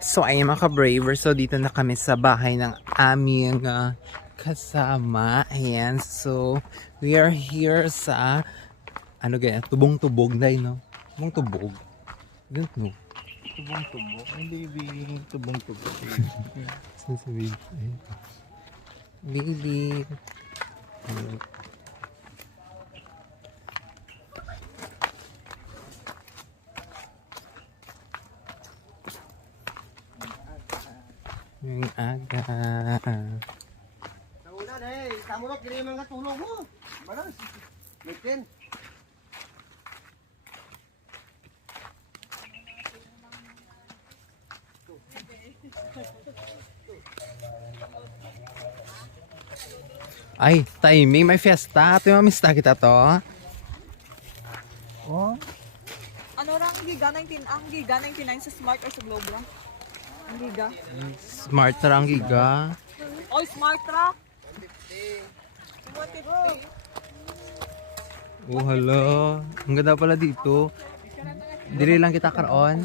So ayun mga ka-braver, so dito na kami sa bahay ng aming kasama. Ayan, so we are here sa ano ganyan, tubong-tubog na no? Tubong-tubog. Don't know. Tubong-tubog. Ay, baby. Tubong-tubog. Sasabihin. Baby. Yung aga. Naulan eh. Kamulot, gini mga tulong mo. Balas. Metin. Ay, timing, may fiesta. Ito yung mamista kita to. Oh. Ano lang ang giga 99 sa Smart or sa Globe lang? Ang giga. Smart na lang giga. Oy, Smart ra. 150. Oh, hala. Ang ganda pala dito. Dili lang kita karon.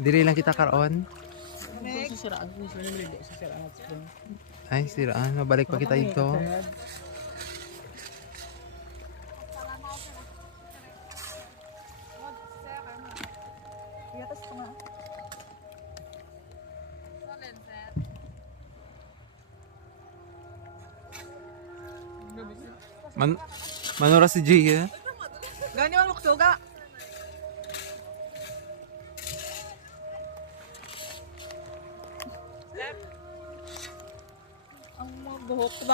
Dili lang kita karon. Next. Ay, siraan. Mabalik pa kita dito. Yatas ko nga. Manura si Jay, eh. Gani ang luksuga. Ang mga buhok ba?